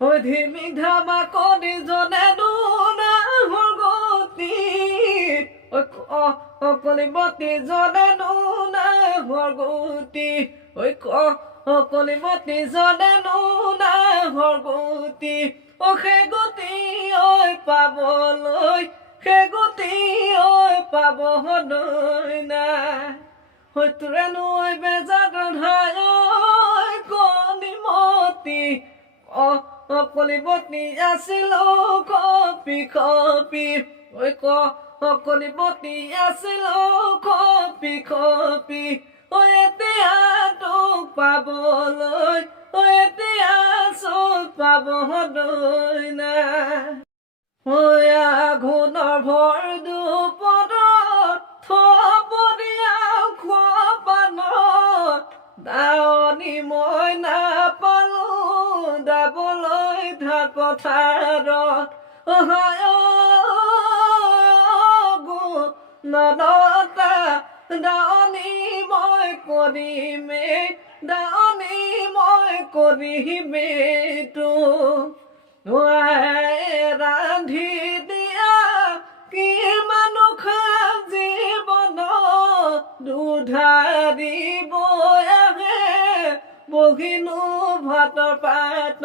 ঐ ধিমি ধামা কৰি জনে নুনা গতি কলিমতি জনে নুনা গতি কলিমতি জনে নুনা গতি সেই গতি পাবলৈ সেই গতি পাবলৈ নাই তোৰে নৈ বেজাত ধাই কলিমতি কলিমতি আছিল কপি কপি কলিমতি আছিল কপি কপি এতিয়া তোক পাবলৈ এতিয়া চোক পাবলৈ নাই আঘোণৰ ভৰ দুপদত থপদীয়া খোৱা পানত দাৱনী মই নাপালো দাবলৈ ধাক পথাৰত নদতা দাৱনী মই কৰিমে দাৱনী মই কৰিমে তো ৰান্ধি দিয়া কিমানো খাম জীৱন দুধাৰিব আহে বহিনো ভাতৰ পাত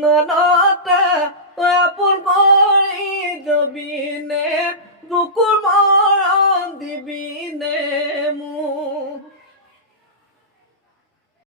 নলতা আপোন কৰি জবিনে বুকুৰ মৰম দিবিনে